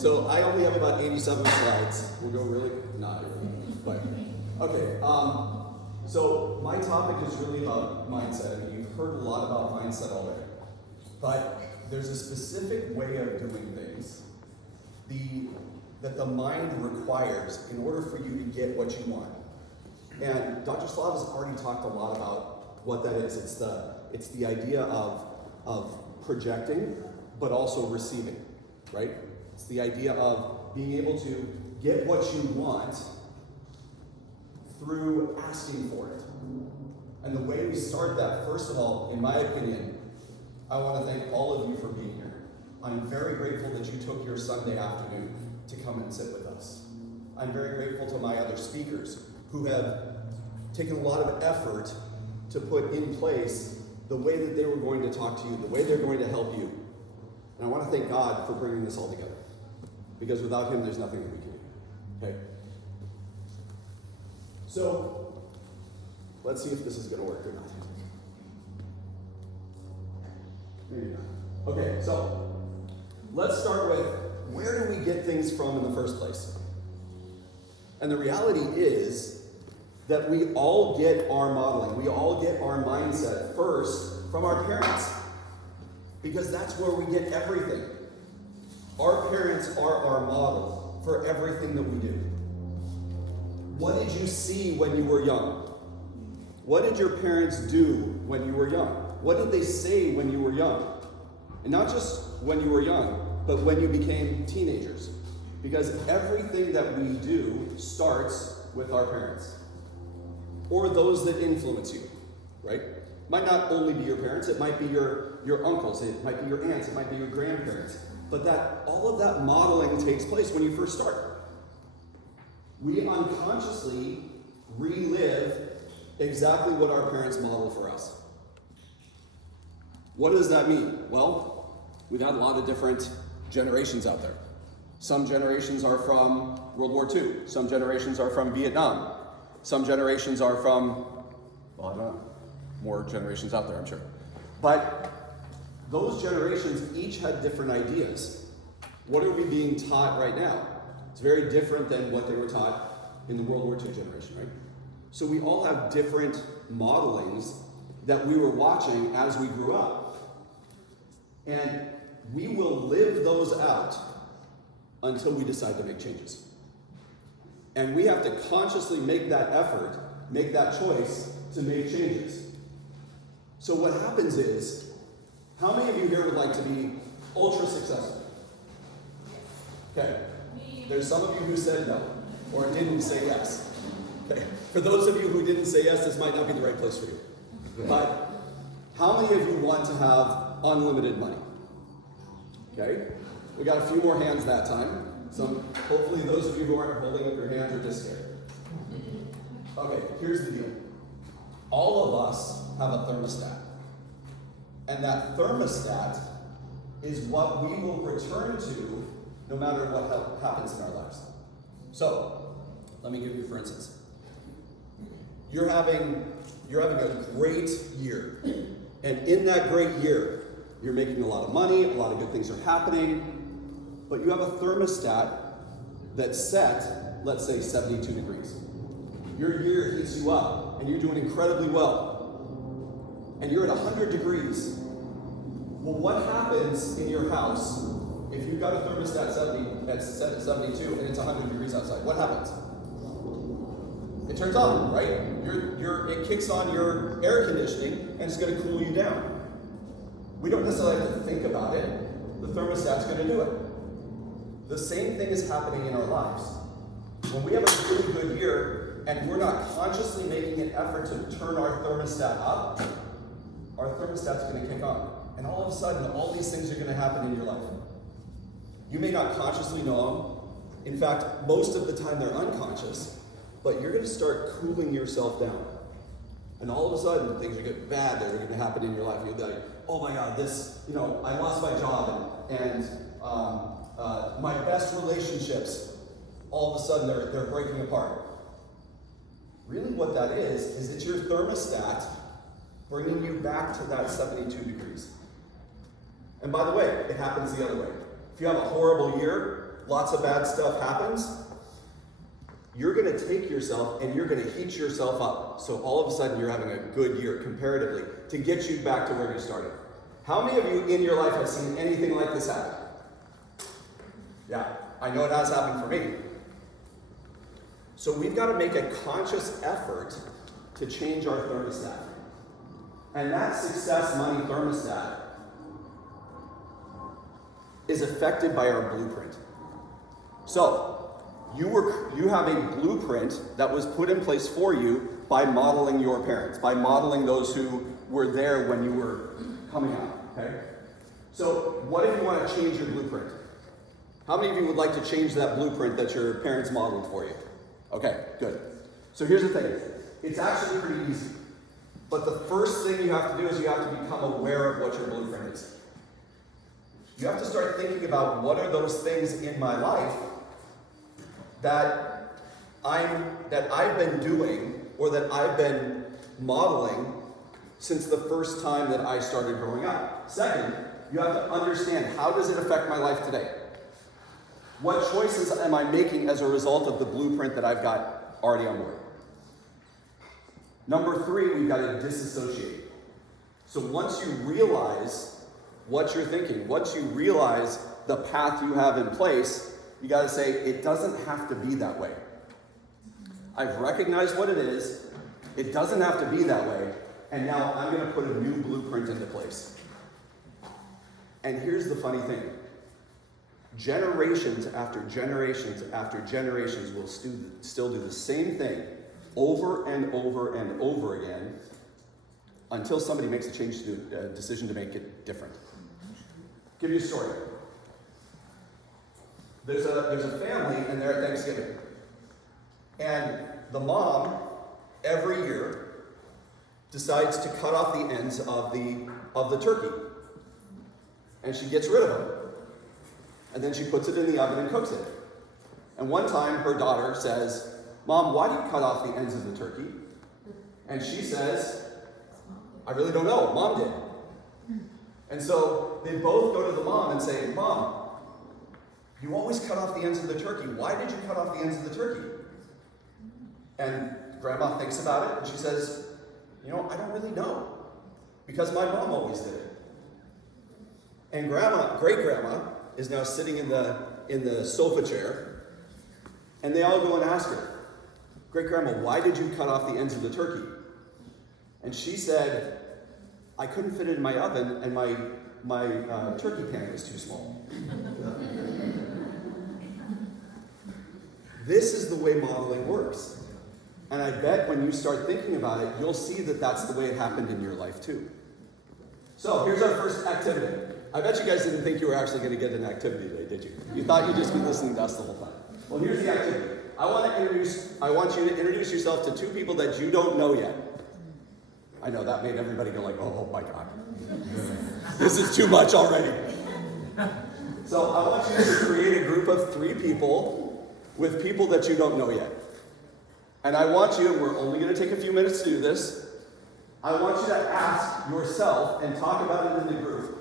So I only have about 87 slides. We'll go really, not really, but, okay. So my topic is really about mindset. I mean, you've heard a lot about mindset already, but there's a specific way of doing things that the mind requires in order for you to get what you want. And Dr. Slava has already talked a lot about what that is. It's the idea of projecting, but also receiving, right? It's the idea of being able to get what you want through asking for it. And the way we start that, first of all, in my opinion, I want to thank all of you for being here. I'm very grateful that you took your Sunday afternoon to come and sit with us. I'm very grateful to my other speakers who have taken a lot of effort to put in place the way that they were going to talk to you, the way they're going to help you. And I want to thank God for bringing this all together. Because without him, there's nothing that we can do. Okay? So, let's see if this is going to work or not. Maybe not. Okay, so let's start with, where do we get things from in the first place? And the reality is that we all get our modeling, we all get our mindset first from our parents. Because that's where we get everything. Our parents are our model for everything that we do. What did you see when you were young? What did your parents do when you were young? What did they say when you were young? And not just when you were young, but when you became teenagers. Because everything that we do starts with our parents. Or those that influence you, right? Might not only be your parents, it might be your uncles, it might be your aunts, it might be your grandparents. But all of that modeling takes place when you first start. We unconsciously relive exactly what our parents modeled for us. What does that mean? Well, we've had a lot of different generations out there. Some generations are from World War II. Some generations are from Vietnam. Some generations are from, well, I don't know, more generations out there, I'm sure. But those generations each had different ideas. What are we being taught right now? It's very different than what they were taught in the World War II generation, right? So we all have different modelings that we were watching as we grew up. And we will live those out until we decide to make changes. And we have to consciously make that effort, make that choice to make changes. So what happens is, how many of you here would like to be ultra successful? Okay. There's some of you who said no, or didn't say yes. Okay. For those of you who didn't say yes, this might not be the right place for you. But how many of you want to have unlimited money? Okay. We got a few more hands that time. Hopefully those of you who aren't holding up your hands are just scared. Okay, here's the deal. All of us have a thermostat. And that thermostat is what we will return to no matter what happens in our lives. So, let me give you for instance. You're having a great year. And in that great year, you're making a lot of money, a lot of good things are happening, but you have a thermostat that's set, let's say 72 degrees. Your year heats you up, and you're doing incredibly well. And you're at 100 degrees. Well, what happens in your house if you've got a thermostat that's set at 72 and it's 100 degrees outside? What happens? It turns on, right? It kicks on your air conditioning, and it's going to cool you down. We don't necessarily have to think about it. The thermostat's going to do it. The same thing is happening in our lives. When we have a really good year and we're not consciously making an effort to turn our thermostat up, our thermostat's going to kick on. And all of a sudden, all these things are going to happen in your life. You may not consciously know them. In fact, most of the time they're unconscious, but you're going to start cooling yourself down. And all of a sudden, things are getting bad that are going to happen in your life. You'll be like, oh my God, I lost my job and my best relationships, all of a sudden they're breaking apart. Really what that is it's your thermostat bringing you back to that 72 degrees. And by the way, it happens the other way. If you have a horrible year, lots of bad stuff happens, you're going to take yourself and you're going to heat yourself up. So all of a sudden you're having a good year comparatively to get you back to where you started. How many of you in your life have seen anything like this happen? Yeah, I know it has happened for me. So we've got to make a conscious effort to change our thermostat. And that success money thermostat is affected by our blueprint. So, you have a blueprint that was put in place for you by modeling your parents, by modeling those who were there when you were coming out, okay? So, what if you want to change your blueprint? How many of you would like to change that blueprint that your parents modeled for you? Okay, good. So here's the thing. It's actually pretty easy. But the first thing you have to do is you have to become aware of what your blueprint is. You have to start thinking about what are those things in my life that I've been doing or that I've been modeling since the first time that I started growing up. Second, you have to understand, how does it affect my life today? What choices am I making as a result of the blueprint that I've got already on board? Number 3, we've got to disassociate. So once you realize what you're thinking, once you realize the path you have in place, you got to say, it doesn't have to be that way. I've recognized what it is. It doesn't have to be that way. And now I'm going to put a new blueprint into place. And here's the funny thing. Generations after generations after generations will still do the same thing over and over and over again until somebody makes a decision to make it different. Give you a story. There's a family and they're at Thanksgiving. And the mom, every year, decides to cut off the ends of the turkey. And she gets rid of them. And then she puts it in the oven and cooks it. And one time her daughter says, "Mom, why do you cut off the ends of the turkey?" And she says, "I really don't know. Mom did." And so they both go to the mom and say, "Mom, you always cut off the ends of the turkey. Why did you cut off the ends of the turkey?" And Grandma thinks about it and she says, "I don't really know. Because my mom always did it." And great-grandma, is now sitting in the sofa chair, and they all go and ask her, "Great-grandma, why did you cut off the ends of the turkey?" And she said, "I couldn't fit it in my oven, and my turkey pan was too small." This is the way modeling works. And I bet when you start thinking about it, you'll see that that's the way it happened in your life too. So here's our first activity. I bet you guys didn't think you were actually going to get an activity today, did you? You thought you'd just be listening to us the whole time. Well, here's the activity. I want you to introduce yourself to 2 people that you don't know yet. I know that made everybody go like, "Oh my God. This is too much already." So I want you to create a group of 3 people with people that you don't know yet. And I want you, and we're only going to take a few minutes to do this, I want you to ask yourself and talk about it in the group.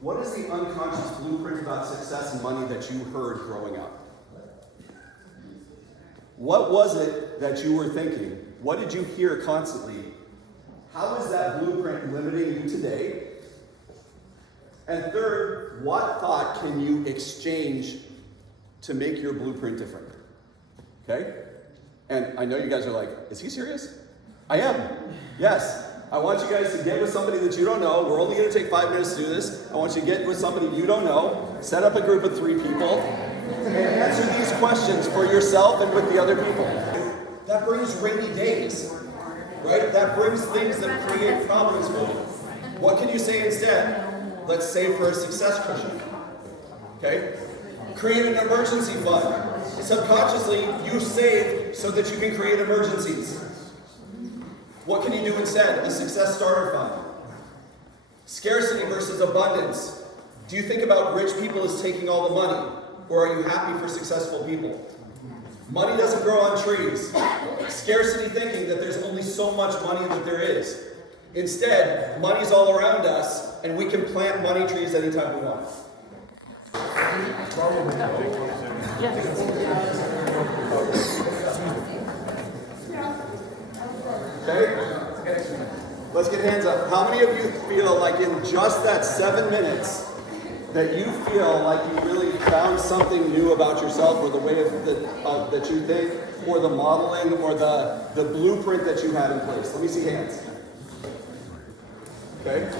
What is the unconscious blueprint about success and money that you heard growing up? What was it that you were thinking? What did you hear constantly? How is that blueprint limiting you today? And third, what thought can you exchange to make your blueprint different? Okay? And I know you guys are like, "Is he serious?" I am. Yes. I want you guys to get with somebody that you don't know. We're only going to take 5 minutes to do this. I want you to get with somebody you don't know. Set up a group of 3 people. And answer these questions for yourself and with the other people. That brings rainy days. Right? That brings things that create problems for you. What can you say instead? Let's save for a success cushion. Okay? Create an emergency fund. Subconsciously, you save so that you can create emergencies. What can you do instead? A success starter fund. Scarcity versus abundance. Do you think about rich people as taking all the money? Or are you happy for successful people? Money doesn't grow on trees. Scarcity thinking that there's only so much money that there is. Instead, money's all around us, and we can plant money trees anytime we want. Okay? Let's get hands up. How many of you feel like in just that 7 minutes that you feel like you really found something new about yourself, or the way that you think, or the modeling, or the blueprint that you had in place? Let me see hands. Okay?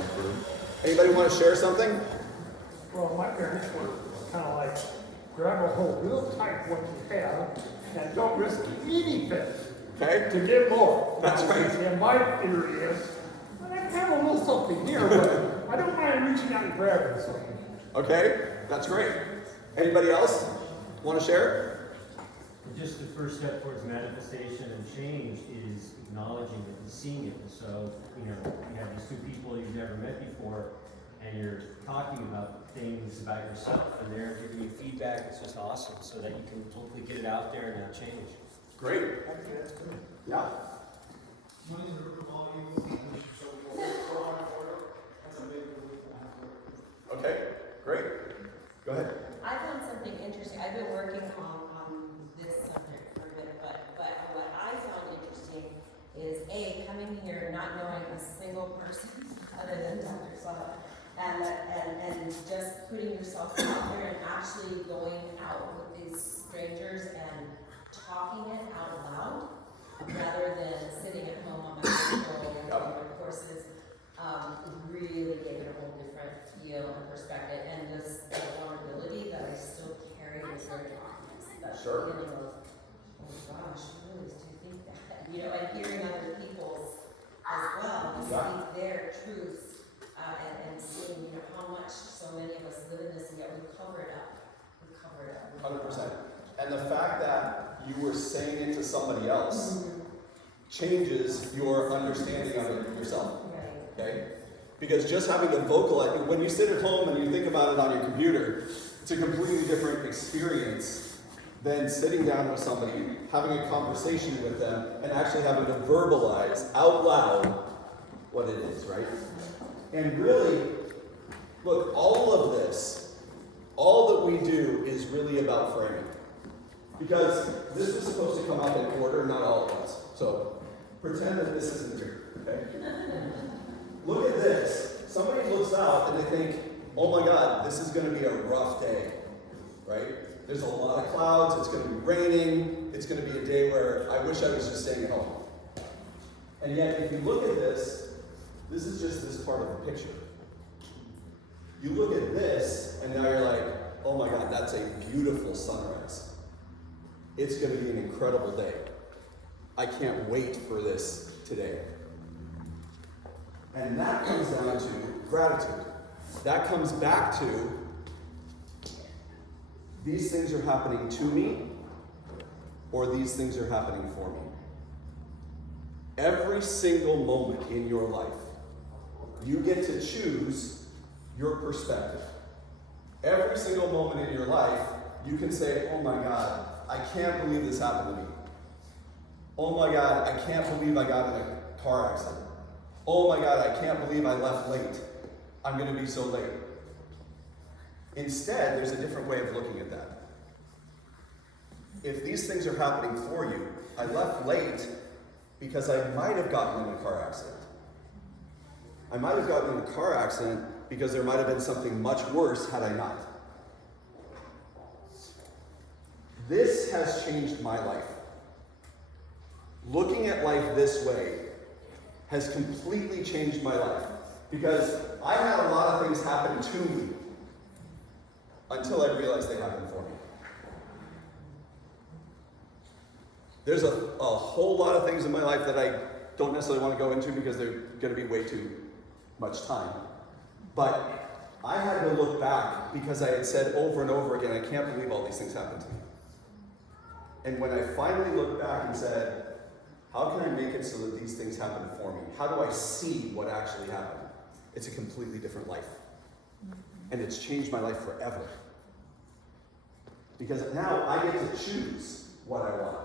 Anybody want to share something? Well, my parents were kind of like, grab a hold real tight what you have and don't risk anything to get more. That's right. And my theory is, well, I have a little something here, but I don't mind reaching out and grabbing something. Okay, that's great. Anybody else want to share? Just the first step towards manifestation and change is acknowledging it and seeing it. And so, you have these two people you've never met before, and you're talking about things about yourself, and they're giving you feedback. It's just awesome, so that you can hopefully get it out there and now change. Great. Actually, that's good. Yeah. Money's a root of all evil, and we should show forward. That's a big belief I have. Okay, great. Go ahead. I found something interesting. I've been working on this subject for a bit, but what I found interesting is coming here not knowing a single person other than Dr. Slava, and just putting yourself out there and actually going out with these strangers and talking it out loud rather than sitting at home on my computer and doing my courses. Really gave it a whole different feel and perspective, and this vulnerability that I still carry is very obvious. That feeling of, oh gosh, really, do you think that? And hearing other people's as well, speak their truths, and seeing, how much so many of us live in this, and yet we cover it up. 100%. And the fact that you were saying it to somebody else changes your understanding of it yourself. Right. Okay? Because just having to vocalize, when you sit at home and you think about it on your computer, it's a completely different experience than sitting down with somebody, having a conversation with them, and actually having to verbalize out loud what it is, right? And really, look, all of this, all that we do is really about framing. Because this is supposed to come up in order, not all at once. So pretend that this isn't here, okay? Look at this. Somebody looks out and they think, oh my God, this is going to be a rough day, right? There's a lot of clouds, it's going to be raining, it's going to be a day where I wish I was just staying at home. And yet, if you look at this is just this part of the picture. You look at this, and now you're like, oh my God, that's a beautiful sunrise. It's going to be an incredible day. I can't wait for this today. And that comes down to gratitude. That comes back to these things are happening to me, or these things are happening for me. Every single moment in your life, you get to choose your perspective. Every single moment in your life, you can say, oh my God, I can't believe this happened to me. Oh my God, I can't believe I got in a car accident. Oh my God, I can't believe I left late. I'm going to be so late. Instead, there's a different way of looking at that. If these things are happening for you, I left late because I might have gotten in a car accident. I might have gotten in a car accident because there might have been something much worse had I not. This has changed my life. Looking at life this way has completely changed my life, because I had a lot of things happen to me until I realized they happened for me. There's a whole lot of things in my life that I don't necessarily want to go into because they're going to be way too much time. But I had to look back because I had said over and over again, I can't believe all these things happened to me. And when I finally looked back and said, how can I make it so that these things happen for me? How do I see what actually happened? It's a completely different life. And it's changed my life forever. Because now I get to choose what I want.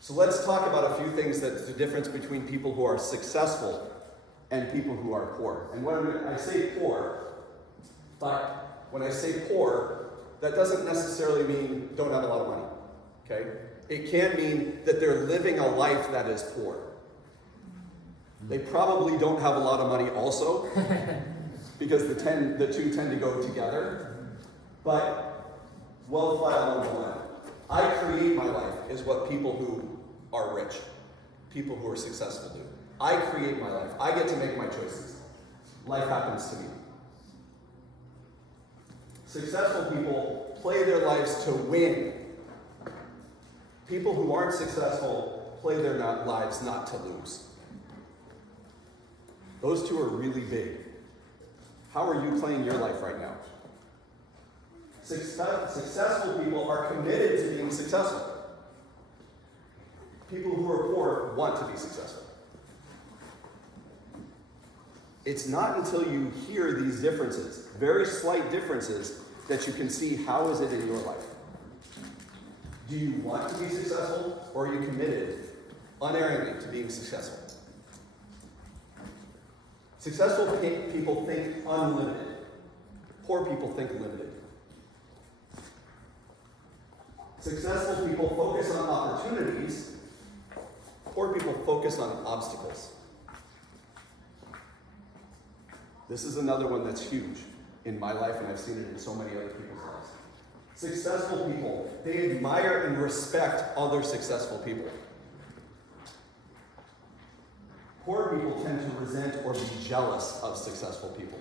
So let's talk about a few things that's the difference between people who are successful and people who are poor. And when I say poor, but when I say poor, that doesn't necessarily mean don't have a lot of money, okay? It can mean that they're living a life that is poor. They probably don't have a lot of money also, because the two tend to go together. But wealth lie along the line. I create my life is what people who are rich, people who are successful do. I create my life. I get to make my choices. Life happens to me. Successful people play their lives to win. People who aren't successful play their lives not to lose. Those two are really big. How are you playing your life right now? Successful people are committed to being successful. People who are poor want to be successful. It's not until you hear these differences, very slight differences, that you can see how is it in your life. Do you want to be successful, or are you committed unerringly to being successful? Successful people think unlimited. Poor people think limited. Successful people focus on opportunities. Poor people focus on obstacles. This is another one that's huge in my life, and I've seen it in so many other people's lives. Successful people, they admire and respect other successful people. Poor people tend to resent or be jealous of successful people.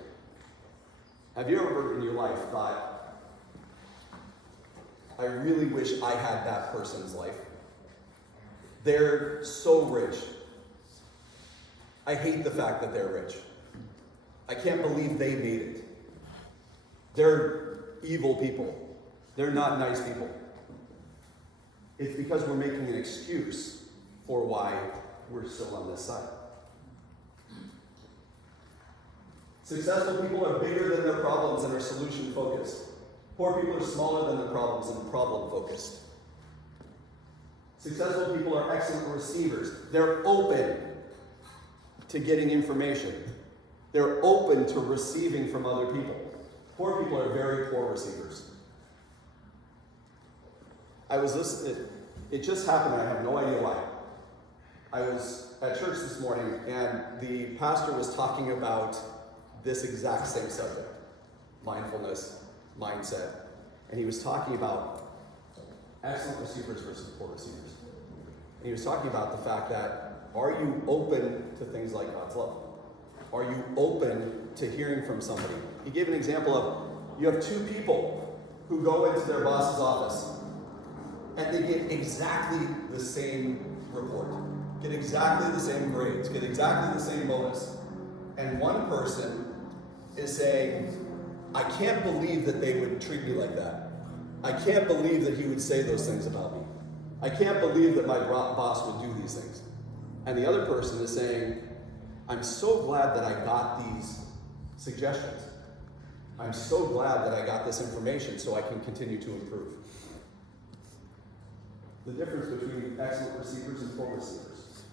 Have you ever in your life thought, I really wish I had that person's life? They're so rich. I hate the fact that they're rich. I can't believe they made it. They're evil people. They're not nice people. It's because we're making an excuse for why we're still on this side. Successful people are bigger than their problems and are solution focused. Poor people are smaller than their problems and problem focused. Successful people are excellent receivers. They're open to getting information. They're open to receiving from other people. Poor people are very poor receivers. I was listening, it just happened, I have no idea why. I was at church this morning and the pastor was talking about this exact same subject, mindfulness, mindset. And he was talking about excellent receivers versus poor receivers. And he was talking about the fact that, are you open to things like God's love? Are you open to hearing from somebody? He gave an example of, you have two people who go into their boss's office and they get exactly the same report, get exactly the same grades, get exactly the same bonus. And one person is saying, I can't believe that they would treat me like that. I can't believe that he would say those things about me. I can't believe that my boss would do these things. And the other person is saying, I'm so glad that I got these suggestions. I'm so glad that I got this information so I can continue to improve. The difference between excellent receivers and poor receivers.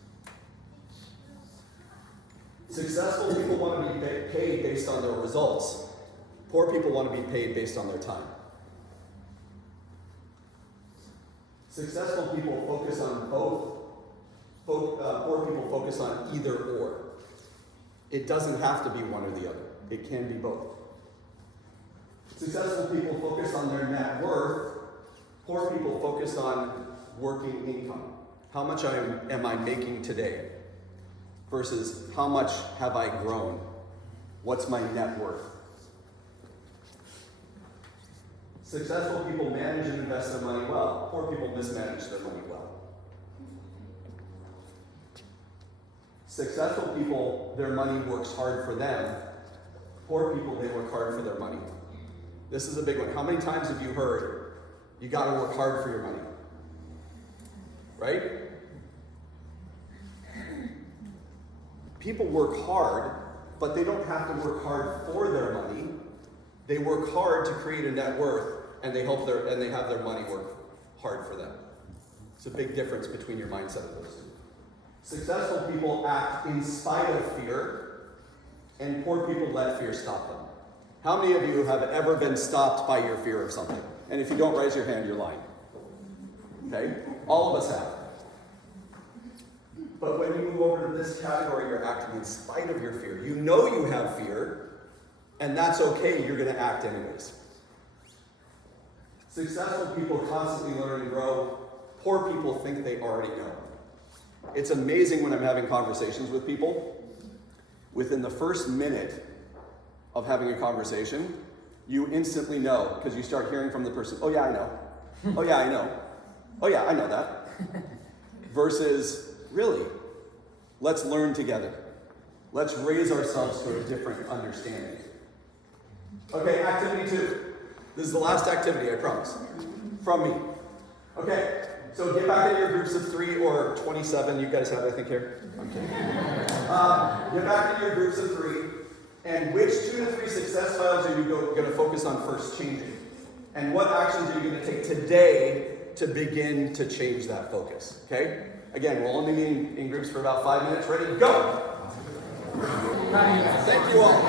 Successful people want to be paid based on their results. Poor people want to be paid based on their time. Successful people focus on both. Poor people focus on either or. It doesn't have to be one or the other. It can be both. Successful people focus on their net worth. Poor people focus on working income. How much am I making today? Versus how much have I grown? What's my net worth? Successful people manage and invest their money well. Poor people mismanage their money well. Successful people, their money works hard for them. Poor people, they work hard for their money. This is a big one. How many times have you heard, you gotta work hard for your money? Right? People work hard, but they don't have to work hard for their money. They work hard to create a net worth, and they have their money work hard for them. It's a big difference between your mindset of those two. Successful people act in spite of fear, and poor people let fear stop them. How many of you have ever been stopped by your fear of something? And if you don't raise your hand, you're lying. Okay? All of us have. But when you move over to this category, you're acting in spite of your fear. You know you have fear, and that's okay. You're going to act anyways. Successful people constantly learn and grow. Poor people think they already know. It's amazing when I'm having conversations with people. Within the first minute of having a conversation, you instantly know, because you start hearing from the person, oh yeah, I know. Oh yeah, I know. Oh yeah, I know that. Versus, really, let's learn together. Let's raise ourselves to a different understanding. Okay, activity 2. This is the last activity, I promise. From me. Okay, so get back in your groups of 3 or 27. You guys have, I think, here. Okay. Get back in your groups of 3. And which 2 to 3 success files are you going to focus on first changing? And what actions are you going to take today to begin to change that focus? Okay? Again, we'll only be in groups for about 5 minutes. Ready? Go! Thank you all.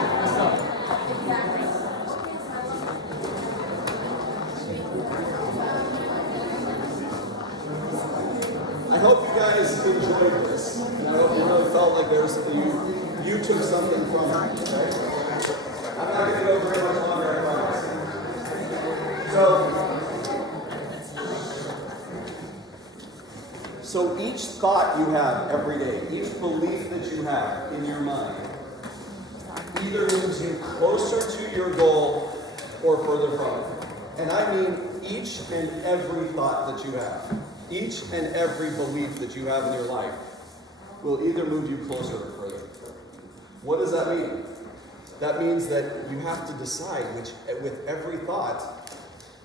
I hope you guys enjoyed this. And I hope you really felt like you took something from it. Okay? I'm not going to go very much longer, I promise. So each thought you have every day, each belief that you have in your mind, either moves you closer to your goal or further from it. And I mean each and every thought that you have, each and every belief that you have in your life will either move you closer or further. What does that mean? That means that you have to decide with every thought,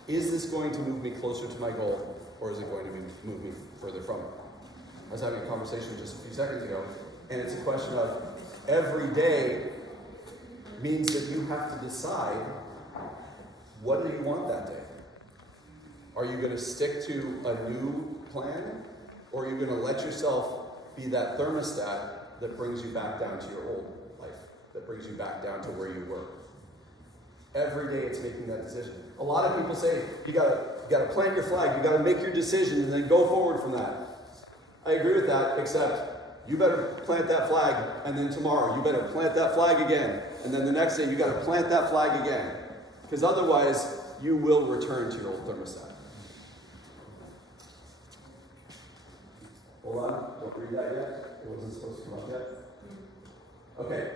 is this going to move me closer to my goal, or is it going to move me further from it? I was having a conversation just a few seconds ago, and it's a question of every day means that you have to decide, what do you want that day? Are you going to stick to a new plan, or are you going to let yourself be that thermostat that brings you back down to your old life, that brings you back down to where you were? Every day it's making that decision. A lot of people say, you gotta plant your flag, you gotta make your decision and then go forward from that. I agree with that, except you better plant that flag, and then tomorrow you better plant that flag again, and then the next day you gotta plant that flag again. Because otherwise, you will return to your old thermostat. Hold on, don't read that yet. It wasn't supposed to come up yet. Okay.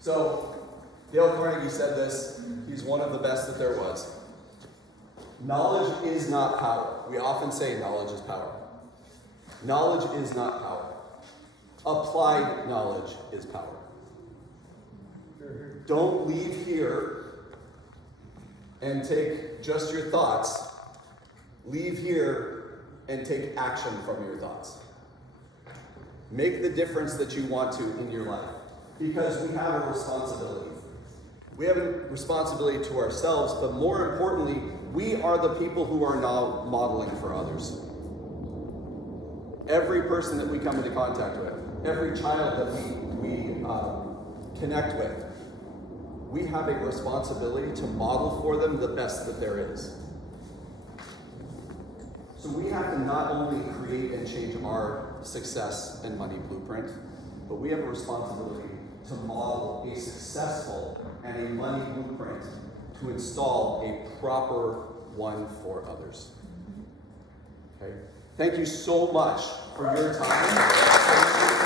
So, Dale Carnegie said this. He's one of the best that there was. Knowledge is not power. We often say knowledge is power. Knowledge is not power. Applied knowledge is power. Don't leave here and take just your thoughts. Leave here and take action from your thoughts. Make the difference that you want to in your life. Because we have a responsibility. We have a responsibility to ourselves, but more importantly, we are the people who are now modeling for others. Every person that we come into contact with, every child that we connect with, we have a responsibility to model for them the best that there is. So we have to not only create and change our success and money blueprint, but we have a responsibility to model a successful and a money blueprint to install a proper one for others. Okay? Thank you so much for your time.